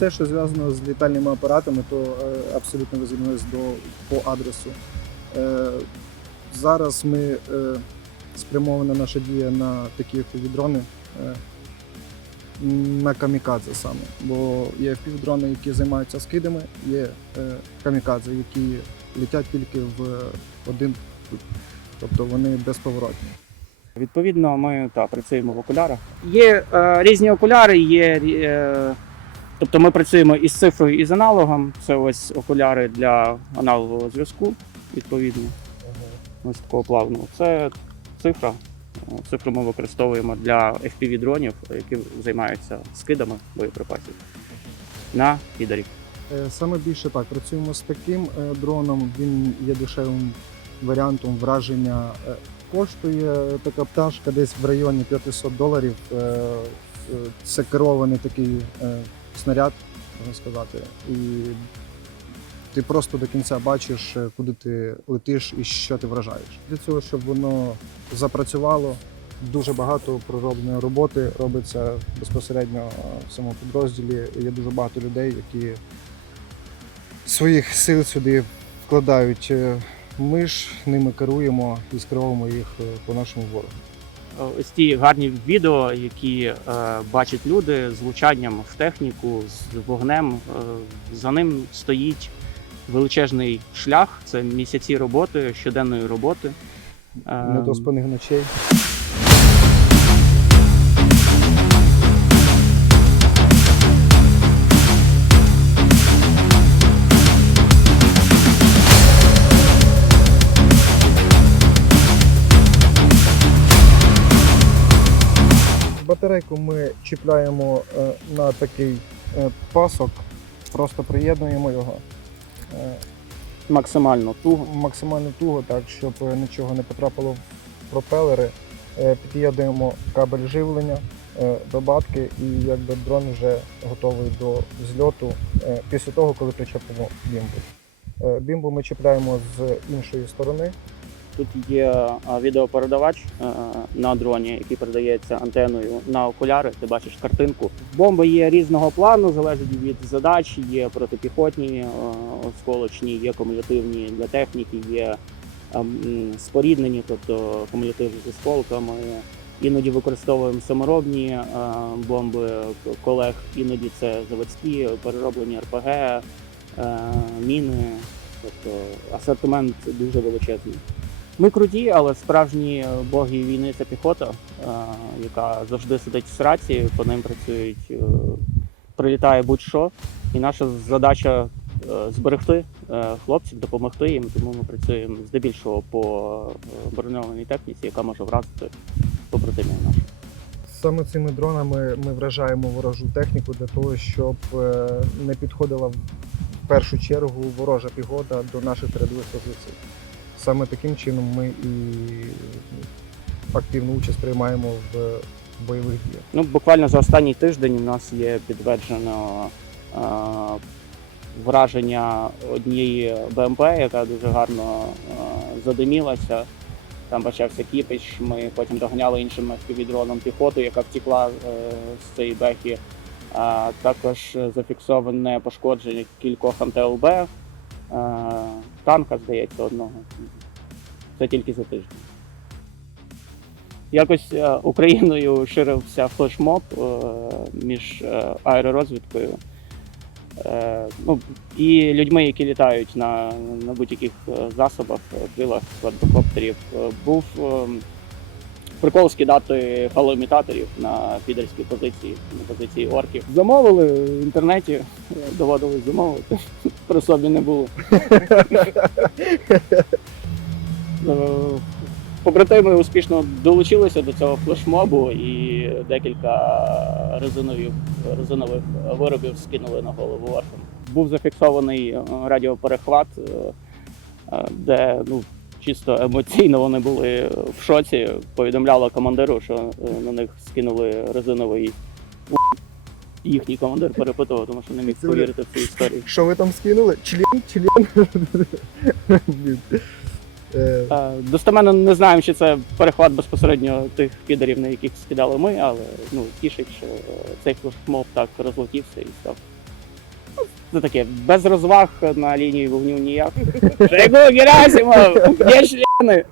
все, що зв'язано з літальними апаратами, то е, абсолютно ви звернулись до по адресу. Е, зараз ми е, спрямована наша дія на такі FPV-дрони, е, на камікадзе саме. Бо є FPV-дрони, які займаються скидами, є е, камікадзе, які летять тільки в один путь. Тобто вони безповоротні. Відповідно, ми та, працюємо в окулярах. Є е, різні окуляри, є. Е, тобто ми працюємо із цифрою і з аналогом. Це ось окуляри для аналогового зв'язку, відповідно. Ось такого плавного. Це цифра. Е, Цифру ми використовуємо для FPV-дронів, які займаються скидами боєприпасів на підарів. Е, Саме більше так, працюємо з таким е, дроном. Він є дешевим варіантом враження. Коштує така пташка десь в районі 500 доларів. Це керований такий снаряд, можна сказати. І ти просто до кінця бачиш, е, куди ти летиш і що ти вражаєш. Для цього, щоб воно запрацювало, дуже багато проробленої роботи робиться безпосередньо е, в самому підрозділі. Є дуже багато людей, які своїх сил сюди вкладають. Е, Ми ж ними керуємо і скеровуємо їх по нашому ворогу. Ось ті гарні відео, які е, бачать люди з влучанням в техніку, з вогнем. Е, за ним стоїть величезний шлях. Це місяці роботи, щоденної роботи. Недоспаних ночей. Батарейку ми чіпляємо е, на такий е, пасок, просто приєднуємо його е, максимально туго. максимально туго, так, щоб нічого не потрапило в пропелери. Під'єднуємо кабель живлення до батки і якби дрон вже готовий до зльоту після того, коли причепимо бімбу. Бімбу ми чіпляємо з іншої сторони. Тут є відеопередавач е, на дроні, який передається антеною на окуляри. Ти бачиш картинку. Бомби є різного плану, залежить від задач. Є протипіхотні, е, осколочні, є кумулятивні для техніки, є ем, споріднені, тобто кумулятив з осколками. Іноді використовуємо саморобні е, бомби колег, іноді це заводські, перероблені РПГ, міни. Тобто асортимент дуже величезний. Ми круті, але справжні боги війни це піхота, е, яка завжди сидить в сраці, по ним працюють, е, прилітає будь-що. І наша задача е, зберегти хлопців, допомогти їм. Тому ми працюємо здебільшого по броньованій техніці, яка може вразити побратимів наших. Саме цими дронами ми вражаємо ворожу техніку для того, щоб не підходила в першу чергу ворожа піхота до наших передових позицій. Саме таким чином ми і активну участь приймаємо в бойових діях. Ну, буквально за останній тиждень у нас є підтверджено е, враження однієї БМП, яка дуже гарно е, задимілася. Там почався кіпіш. Ми потім доганяли іншим FPV-дроном піхоту, яка втекла е, з цієї бехи. А також зафіксоване пошкодження кількох МТЛБ, е, танка, здається, одного. Це тільки за тиждень. Якось е, Україною ширився флешмоб е, між е, аеророзвідкою ну, і людьми, які літають на, на будь-яких засобах, крилах, квадрокоптерів. Був е, прикол скидати фалоімітаторів на підерські позиції, на позиції орків. Замовили в інтернеті, доводилось замовити. При собі не було. Е, Побратими успішно долучилися до цього флешмобу і декілька резинових, резинових виробів скинули на голову оркам. Був зафіксований е, радіоперехват, е, де ну, чисто емоційно вони були в шоці. Повідомляли командиру, що е, на них скинули резиновий їхній командир перепитував, тому що не міг повірити в цю історію. Що ви там скинули? Член, член. Е, Е, Достеменно не знаємо, чи це перехват безпосередньо тих підерів, на яких скидали ми, але ну тішить, що цей флешмоб так розлетівся і став Ну таке, без розваг на лінії вогню ніяк. Шойгу, Герасимов, де члени?